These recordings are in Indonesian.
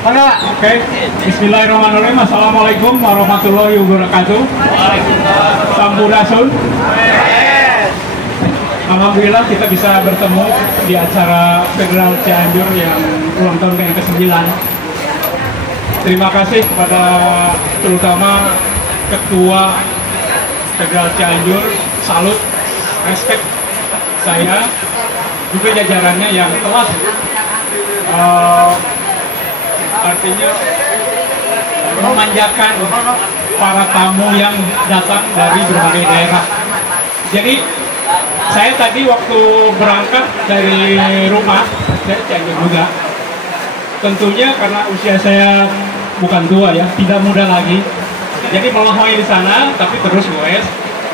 Mana? Oke. Bismillahirrahmanirrahim. Assalamualaikum warahmatullahi wabarakatuh. Waalaikumsalam. Sampurasun. Alhamdulillah kita bisa bertemu di acara Federal Cianjur yang ulang tahun yang ke-9. Terima kasih kepada terutama Ketua Federal Cianjur, salut, respect saya, juga jajarannya yang telah artinya memanjakan para tamu yang datang dari berbagai daerah. Jadi saya tadi waktu berangkat dari rumah, saya Cianjur juga. Tentunya karena usia saya bukan tua ya, tidak muda lagi. Jadi melongoy di sana, tapi terus goes.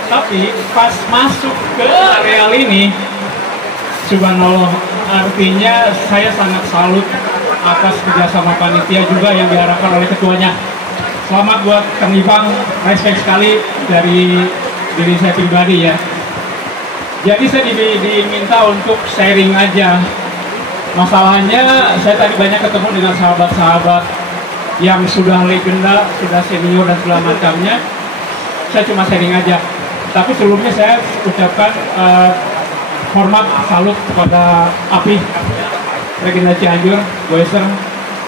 Tapi pas masuk ke areal ini, subhanallah, artinya saya sangat salut atas kerjasama panitia juga yang diharapkan oleh ketuanya. Selamat buat Kang Ipang, respect sekali dari diri saya pribadi ya. Jadi saya diminta untuk sharing aja. Masalahnya saya tadi banyak ketemu dengan sahabat-sahabat yang sudah legenda, sudah senior dan segala macamnya. Saya cuma sharing aja. Tapi sebelumnya saya ucapkan hormat, salut kepada API legenda Cianjur, Goeser,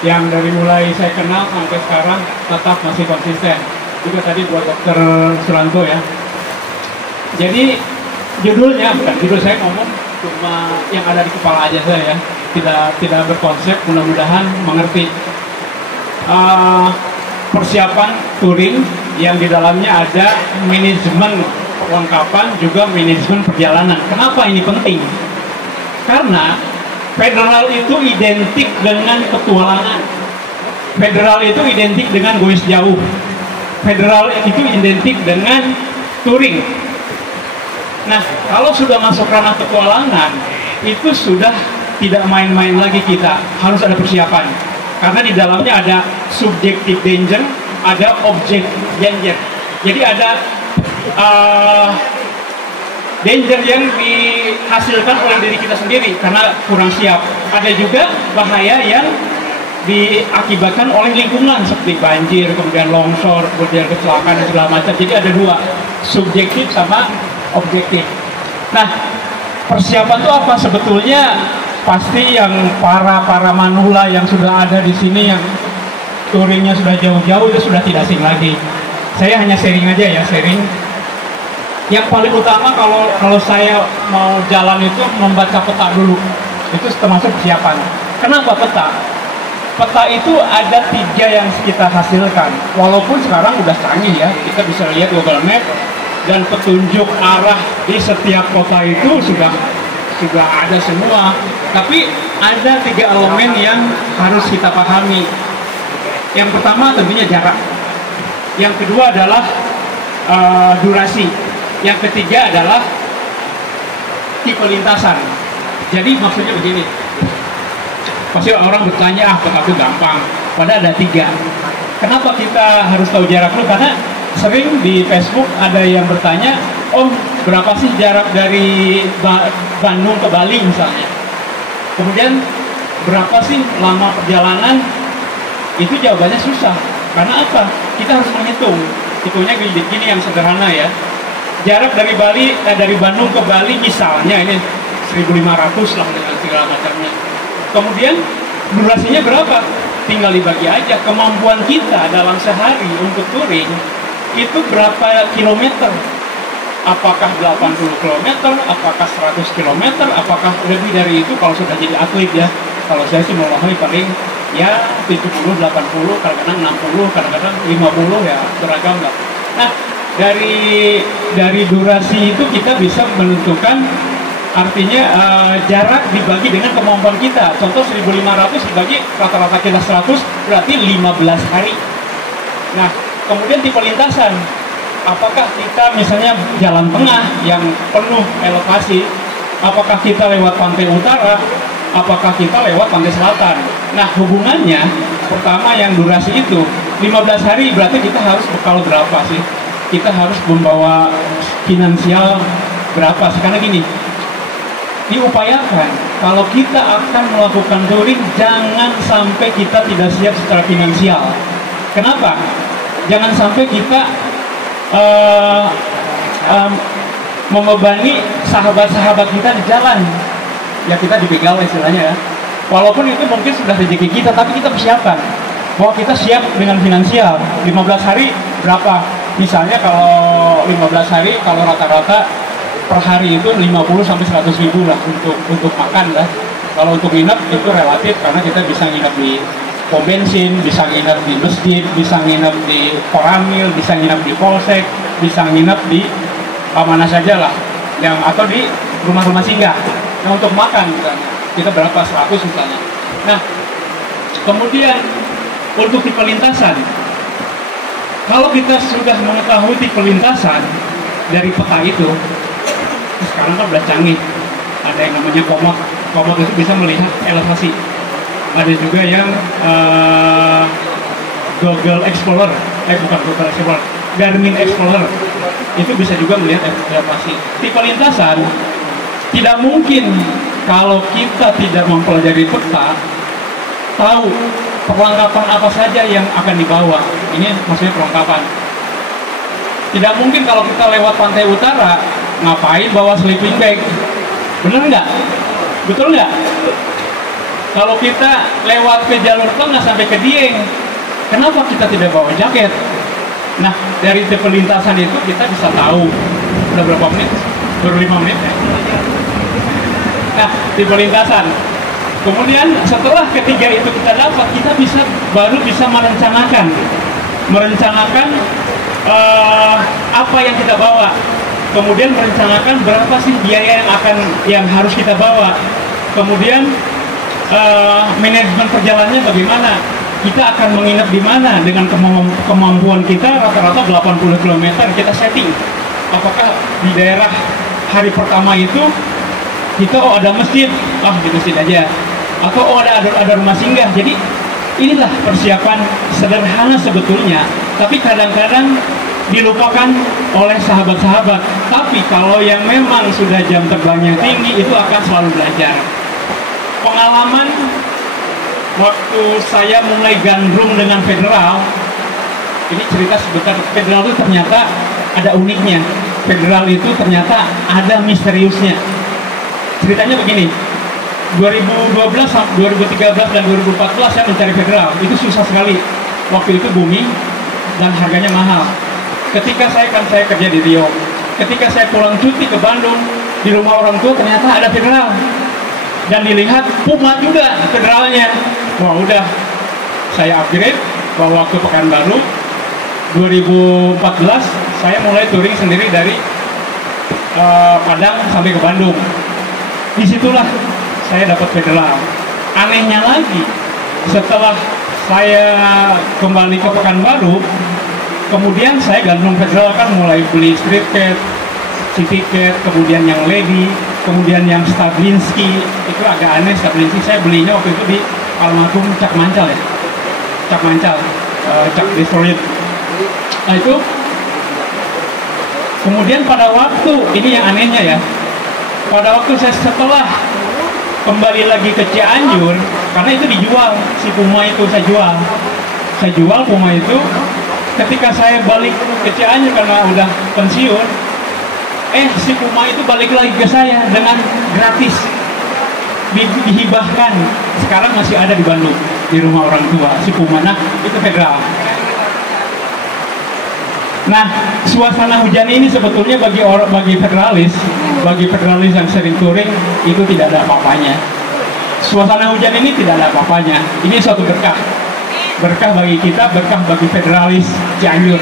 yang dari mulai saya kenal sampai sekarang tetap masih konsisten. Juga tadi buat Dr. Suranto ya. Jadi judulnya, bukan judul saya ngomong, cuma yang ada di kepala aja saya ya. Tidak berkonsep, mudah-mudahan mengerti. Persiapan touring yang di dalamnya ada manajemen perlengkapan, juga manajemen perjalanan. Kenapa ini penting? Karena federal itu identik dengan petualangan. Federal itu identik dengan goes jauh. Federal itu identik dengan touring. Nah, kalau sudah masuk ranah petualangan, itu sudah tidak main-main lagi kita. Harus ada persiapan. Karena di dalamnya ada subjective danger, ada objective danger. Jadi ada danger yang dihasilkan oleh diri kita sendiri karena kurang siap. Ada juga bahaya yang diakibatkan oleh lingkungan seperti banjir, kemudian longsor, kemudian kecelakaan dan segala macam. Jadi ada dua, subjektif sama objektif. Nah, persiapan itu apa sebetulnya? Pasti yang para manula yang sudah ada di sini yang touringnya sudah jauh-jauh itu sudah tidak asing lagi. Saya hanya sharing aja ya, sharing. Yang paling utama kalau saya mau jalan itu membaca peta dulu. Itu termasuk persiapan. Kenapa peta? Peta itu ada 3 yang kita hasilkan. Walaupun sekarang udah canggih ya, kita bisa lihat Google Map dan petunjuk arah di setiap kota itu sudah ada semua. Tapi ada 3 elemen yang harus kita pahami. Yang pertama tentunya jarak. Yang kedua adalah durasi. Yang ketiga adalah tipe lintasan. Jadi maksudnya begini. Pasti orang bertanya, peta itu gampang. Padahal ada 3. Kenapa kita harus tahu jarak dulu? Karena sering di Facebook ada yang bertanya, Om, berapa sih jarak dari Bandung ke Bali misalnya? Kemudian berapa sih lama perjalanan? Itu jawabannya susah. Karena apa? Kita harus menghitung. Hitungnya gini yang sederhana ya. Jarak dari Bandung ke Bali misalnya ini 1.500 lah dengan segala macamnya. Kemudian durasinya berapa? Tinggal dibagi aja. Kemampuan kita dalam sehari untuk touring itu berapa kilometer? Apakah 80 km? Apakah 100 km? Apakah lebih dari itu kalau sudah jadi atlet ya? Kalau saya sih mau paling ya 70, 80, kadang-kadang 60, kadang-kadang 50 ya beragam lah. Nah, dari durasi itu kita bisa menentukan artinya jarak dibagi dengan kemampuan kita. Contoh 1.500 dibagi rata-rata kita 100 berarti 15 hari. Nah, kemudian tipe lintasan. Apakah kita misalnya jalan tengah yang penuh elevasi? Apakah kita lewat pantai utara? Apakah kita lewat pantai selatan? Nah, hubungannya pertama yang durasi itu 15 hari berarti kita harus bekal berapa sih? Kita harus membawa finansial berapa sih? Karena gini, diupayakan kalau kita akan melakukan touring, jangan sampai kita tidak siap secara finansial. Kenapa? Jangan sampai kita membebani sahabat-sahabat kita di jalan. Ya kita dibegal istilahnya ya. Walaupun itu mungkin sudah rezeki kita, tapi kita persiapan bahwa kita siap dengan finansial. 15 hari berapa? Misalnya kalau 15 hari, kalau rata-rata per hari itu 50 sampai 100 ribu lah untuk makan lah. Kalau untuk nginep itu relatif karena kita bisa nginep di pom bensin, bisa nginep di masjid, bisa nginep di Koramil, bisa nginep di Polsek, bisa nginep di mana saja lah, yang atau di rumah-rumah singgah. Nah untuk makan kita berapa, 100 misalnya. Nah kemudian untuk tipe lintasan, kalau kita sudah mengetahui tipe lintasan dari peta itu, sekarang kan udah canggih, ada yang namanya komod itu bisa melihat elevasi. Ada juga yang Google Explorer, bukan Google Explorer, Garmin Explorer, itu bisa juga melihat elevasi. Tipe lintasan tidak mungkin kalau kita tidak mempelajari peta tahu perlengkapan apa saja yang akan dibawa. Ini maksudnya perlengkapan. Tidak mungkin kalau kita lewat pantai utara ngapain bawa sleeping bag, bener nggak? Betul nggak? Kalau kita lewat ke jalur tengah sampai ke Dieng, kenapa kita tidak bawa jaket? Nah, dari tipe lintasan itu kita bisa tahu. Udah berapa menit? Baru 5 menit ya? Nah, tipe lintasan. Kemudian setelah ketiga itu kita dapat, kita baru bisa merencanakan apa yang kita bawa. Kemudian merencanakan berapa sih biaya yang harus kita bawa. Kemudian manajemen perjalanannya bagaimana? Kita akan menginap di mana dengan kemampuan kita rata-rata 80 km kita setting. Apakah di daerah hari pertama itu kita ada masjid, di masjid aja. Atau ada rumah singgah. Jadi inilah persiapan sederhana sebetulnya, tapi kadang-kadang dilupakan oleh sahabat-sahabat. Tapi kalau yang memang sudah jam terbangnya tinggi, itu akan selalu belajar. Pengalaman waktu saya mulai gandrung dengan Federal, ini cerita sebentar. Federal itu ternyata ada uniknya. Federal itu ternyata ada misteriusnya. Ceritanya begini, 2012, 2013, dan 2014 saya mencari Federal. Itu susah sekali. Waktu itu booming dan harganya mahal. Ketika saya kerja di Riau, ketika saya pulang cuti ke Bandung, di rumah orang tua ternyata ada Federal. Dan dilihat Puma juga Federalnya. Wah udah, saya upgrade, bawa ke Pekanbaru. 2014 saya mulai touring sendiri dari Padang sampai ke Bandung. Disitulah saya dapat Federal. Anehnya lagi, setelah saya kembali ke Pekanbaru, kemudian saya gandrung Federal, kan mulai beli street cat, city cat, kemudian yang lady, kemudian yang Stadlinski. Itu agak aneh, Stadlinski saya belinya waktu itu di almarhum Cak Mancal ya, Cak Mancal, Cak Destroyer. Nah itu, kemudian pada waktu, ini yang anehnya ya, pada waktu saya setelah kembali lagi ke Cianjur, karena itu dijual, si Puma itu saya jual Puma itu. Ketika saya balik ke Cianjur karena udah pensiun, si Puma itu balik lagi ke saya dengan gratis, dihibahkan. Sekarang masih ada di Bandung, di rumah orang tua si Puma. Nah itu Federal. Nah, suasana hujan ini sebetulnya bagi federalis yang sering touring itu tidak ada apa-apanya. Suasana hujan ini tidak ada apa-apanya. Ini suatu berkah bagi kita, berkah bagi federalis Cianjur.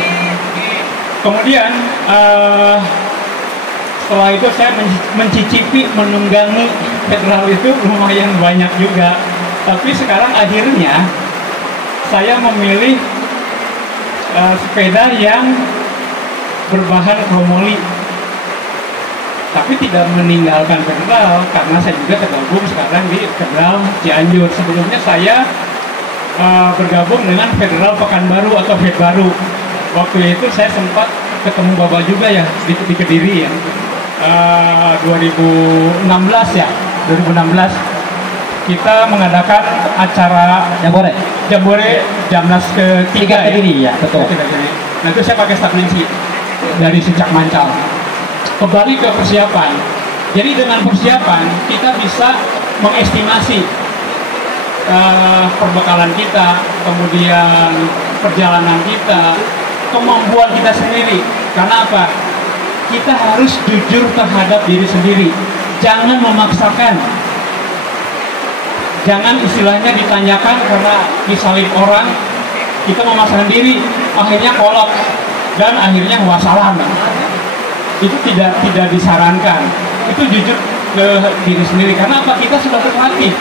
Kemudian setelah itu saya mencicipi, menunggangi Federal itu lumayan banyak juga. Tapi sekarang akhirnya saya memilih sepeda yang berbahan kromoli, tapi tidak meninggalkan Federal karena saya juga tergabung sekarang di Federal Cianjur. Sebelumnya saya bergabung dengan Federal Pekanbaru atau Fedbaru. Waktu itu saya sempat ketemu Bapak juga ya di Kediri ya. 2016 ya, 2016 kita mengadakan acara Jambore Jamnas ketiga ya, betul. Nah itu saya pakai stagnansi dari sejak mancal. Kembali ke persiapan. Jadi dengan persiapan kita bisa mengestimasi perbekalan kita, kemudian perjalanan kita, kemampuan kita sendiri. Karena apa? Kita harus jujur terhadap diri sendiri. Jangan memaksakan. Jangan istilahnya ditanyakan karena disalib orang, kita memaksakan diri, akhirnya kolot dan akhirnya wassalam. Itu tidak disarankan. Itu jujur ke diri sendiri. Karena apa? Kita sudah berlatih.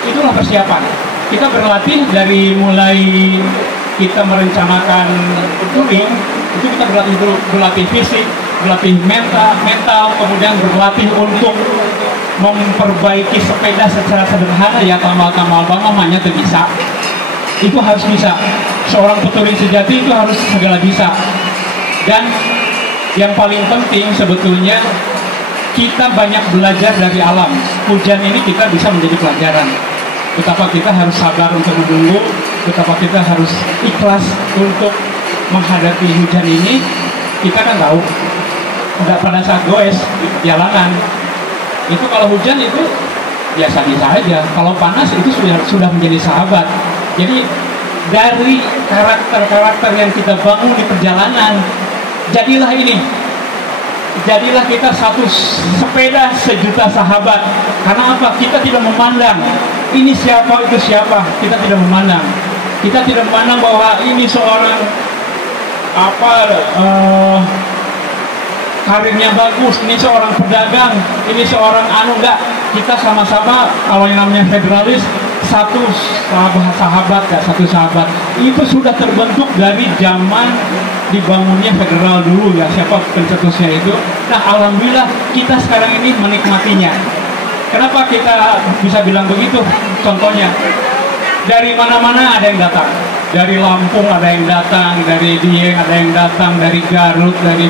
Itulah persiapan. Kita berlatih dari mulai kita merencanakan touring, itu kita berlatih fisik, berlatih mental, kemudian berlatih untuk memperbaiki sepeda secara sederhana ya, tamal-tamal bang namanya itu bisa. Itu harus bisa. Seorang peturing sejati itu harus segala bisa. Dan yang paling penting sebetulnya kita banyak belajar dari alam. Hujan ini kita bisa menjadi pelajaran. Betapa kita harus sabar untuk menunggu, betapa kita harus ikhlas untuk menghadapi hujan ini. Kita kan tahu, tidak pada saat goes di perjalanan, itu kalau hujan itu biasa-biasa aja. Kalau panas itu sudah menjadi sahabat. Jadi dari karakter-karakter yang kita bangun di perjalanan, jadilah ini. Jadilah kita satu sepeda sejuta sahabat. Karena apa? Kita tidak memandang ini siapa, itu siapa. Kita tidak memandang. Kita tidak memandang bahwa ini seorang karirnya bagus, ini seorang pedagang, ini seorang enggak. Kita sama-sama, kalau yang namanya federalis, satu sahabat ya, satu sahabat. Itu sudah terbentuk dari zaman dibangunnya federal dulu ya, siapa pencetusnya itu. Nah alhamdulillah kita sekarang ini menikmatinya. Kenapa kita bisa bilang begitu? Contohnya dari mana-mana ada yang datang, dari Lampung ada yang datang, dari Dieng ada yang datang, dari Garut, dari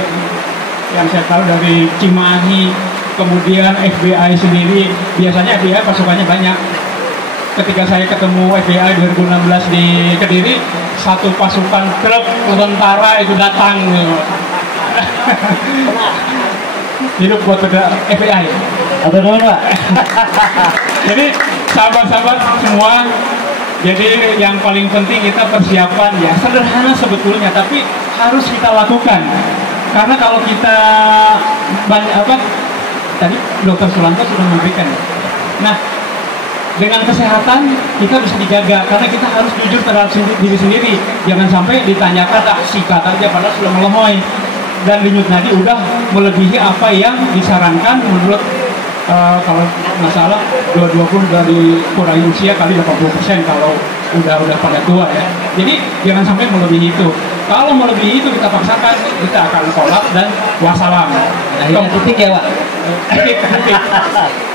yang saya tahu dari Cimahi, kemudian FBI sendiri. Biasanya FBI pasukannya banyak. Ketika saya ketemu FBI 2016 di Kediri, satu pasukan truk tentara itu datang. Hidup buat FBI. Pak. Jadi sahabat-sahabat semua, jadi yang paling penting kita persiapan ya, sederhana sebetulnya, tapi harus kita lakukan. Karena kalau kita banyak tadi Dr. Sulanto sudah memberikan. Nah, dengan kesehatan kita bisa dijaga karena kita harus jujur terhadap diri sendiri. Jangan sampai ditanyakan sikat aja padahal sudah melemoi. Dan denyut nadi udah melebihi apa yang disarankan menurut kalau nggak salah 220 dari kurangi usia kali 80% kalau udah pada tua ya. Jadi jangan sampai melebihi itu. Kalau melebihi itu kita paksakan, kita akan kolak dan wassalam. Titik ya Pak.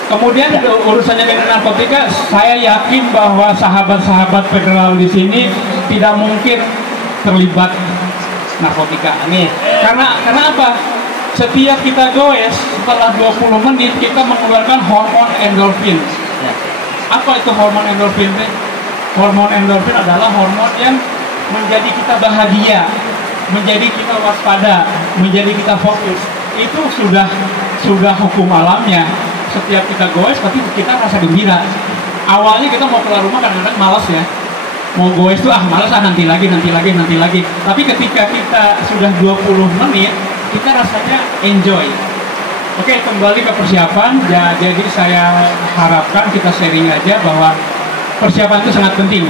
Kemudian urusannya dengan narkotika, saya yakin bahwa sahabat-sahabat federal di sini tidak mungkin terlibat narkotika. Nih, karena apa? Setiap kita goes setelah 20 menit kita mengeluarkan hormon endorfin. Ya. Apa itu hormon endorfin? Hormon endorfin adalah hormon yang menjadi kita bahagia, menjadi kita waspada, menjadi kita fokus. Itu sudah hukum alamnya. Setiap kita goes tapi kita rasa gembira. Awalnya kita mau keluar rumah kadang-kadang malas ya. Mau goes tuh malas nanti lagi. Tapi ketika kita sudah 20 menit kita rasanya enjoy. Oke, kembali ke persiapan. Jadi saya harapkan kita sharing aja bahwa persiapan itu sangat penting.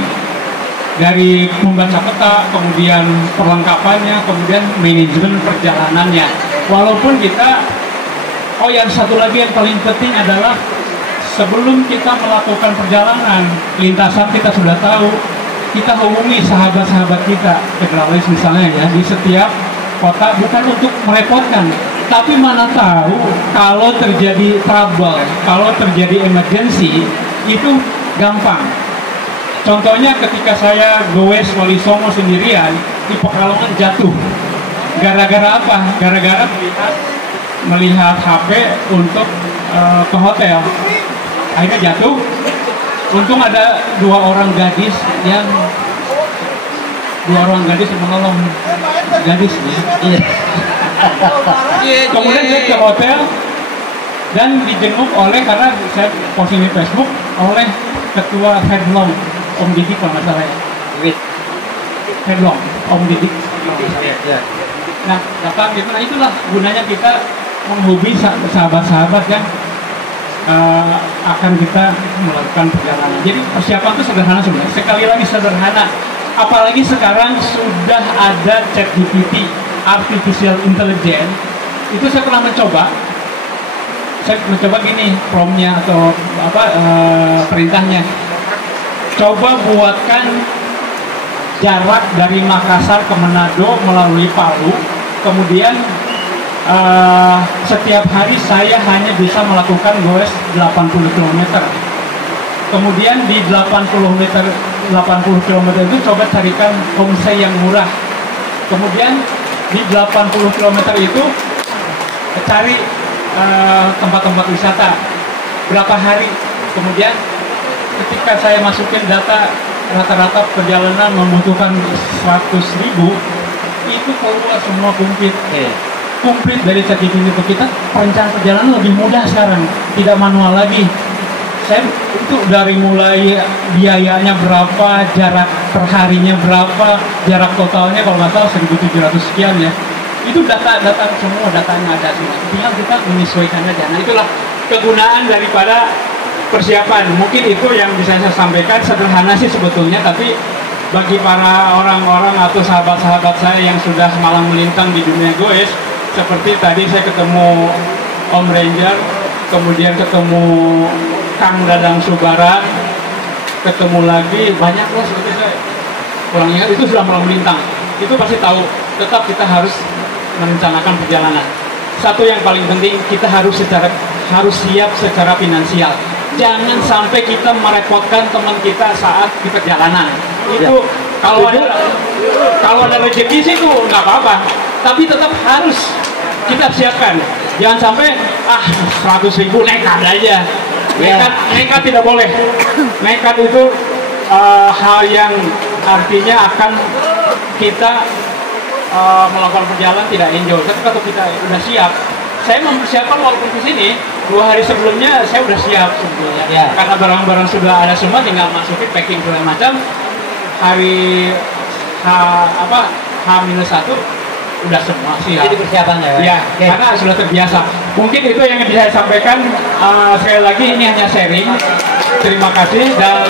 Dari membaca peta, kemudian perlengkapannya, kemudian manajemen perjalanannya. Walaupun kita, yang satu lagi yang paling penting adalah sebelum kita melakukan perjalanan, lintasan kita sudah tahu, kita hubungi sahabat-sahabat kita, federalis misalnya ya, di setiap kota, bukan untuk merepotkan, tapi mana tahu kalau terjadi trouble, kalau terjadi emergency, itu gampang. Contohnya ketika saya goes Wali Songo sendirian di Pekalongan jatuh. Gara-gara apa? Gara-gara melihat melihat HP untuk ke hotel. Akhirnya jatuh. Untung ada dua orang gadis yang menolong gadisnya. Iya. Kemudian saya ke hotel dan dijenguk oleh, karena saya posting di Facebook, oleh ketua Headlong, Om Didik kalau nggak salah ya. Headlong, Om Didik. Iya. Nah, datang gitu. Nah, itulah gunanya kita menghobi sahabat-sahabat yang akan kita melakukan perjalanan. Jadi persiapan itu sederhana sebenarnya. Sekali lagi sederhana. Apalagi sekarang sudah ada ChatGPT, Artificial Intelligence. Itu saya pernah mencoba. Saya mencoba gini prompt-nya atau perintahnya. Coba buatkan jarak dari Makassar ke Manado melalui Palu. Kemudian setiap hari saya hanya bisa melakukan goes 80 km. Kemudian di 80 km itu coba carikan homestay yang murah. Kemudian di 80 km itu cari tempat-tempat wisata. Berapa hari? Kemudian ketika saya masukin data rata-rata perjalanan membutuhkan 100.000, itu keluar semua komplit dari ChatGPT itu. Kita perencanaan perjalanan lebih mudah sekarang, tidak manual lagi. Saya itu dari mulai biayanya berapa, jarak perharinya berapa, jarak totalnya kalau nggak salah 1.700 sekian ya. Itu data semua, datanya ada semua. Tinggal kita menyesuaikan aja. Nah, itulah kegunaan daripada persiapan. Mungkin itu yang bisa saya sampaikan, sederhana sih sebetulnya, tapi bagi para orang-orang atau sahabat-sahabat saya yang sudah malang melintang di dunia goes, seperti tadi saya ketemu Om Ranger, kemudian ketemu Kang Dadang Subaran, ketemu lagi banyak loh, seperti saya kurang ingat, itu sudah malang melintang. Itu pasti tahu, tetap kita harus merencanakan perjalanan. Satu yang paling penting, kita harus siap secara finansial. Jangan sampai kita merepotkan teman kita saat di perjalanan. Itu kalau ada rezeki sih itu nggak apa-apa, tapi tetap harus kita siapkan. Jangan sampai 100.000 nekat aja. Nekat tidak boleh. Nekat itu hal yang artinya akan kita melakukan perjalanan tidak enjoy. Tapi kalau kita sudah siap, saya mempersiapkan walaupun di sini 2 hari sebelumnya saya sudah siap sebetulnya. Karena barang-barang sudah ada semua, tinggal masukin packing segala macam. Hari H-1 udah semua siap. Jadi persiapannya ya, karena sudah terbiasa. Mungkin itu yang bisa saya sampaikan. Sekali lagi ini hanya sharing. Terima kasih, dan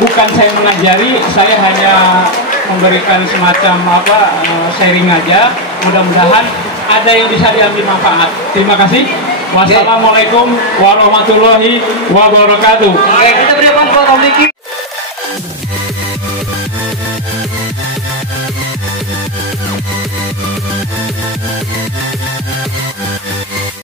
bukan saya mengajari, saya hanya memberikan semacam sharing aja. Mudah-mudahan ada yang bisa diambil manfaat. Terima kasih. Wassalamualaikum warahmatullahi wabarakatuh. Kita beri aplaus buat Om Diki.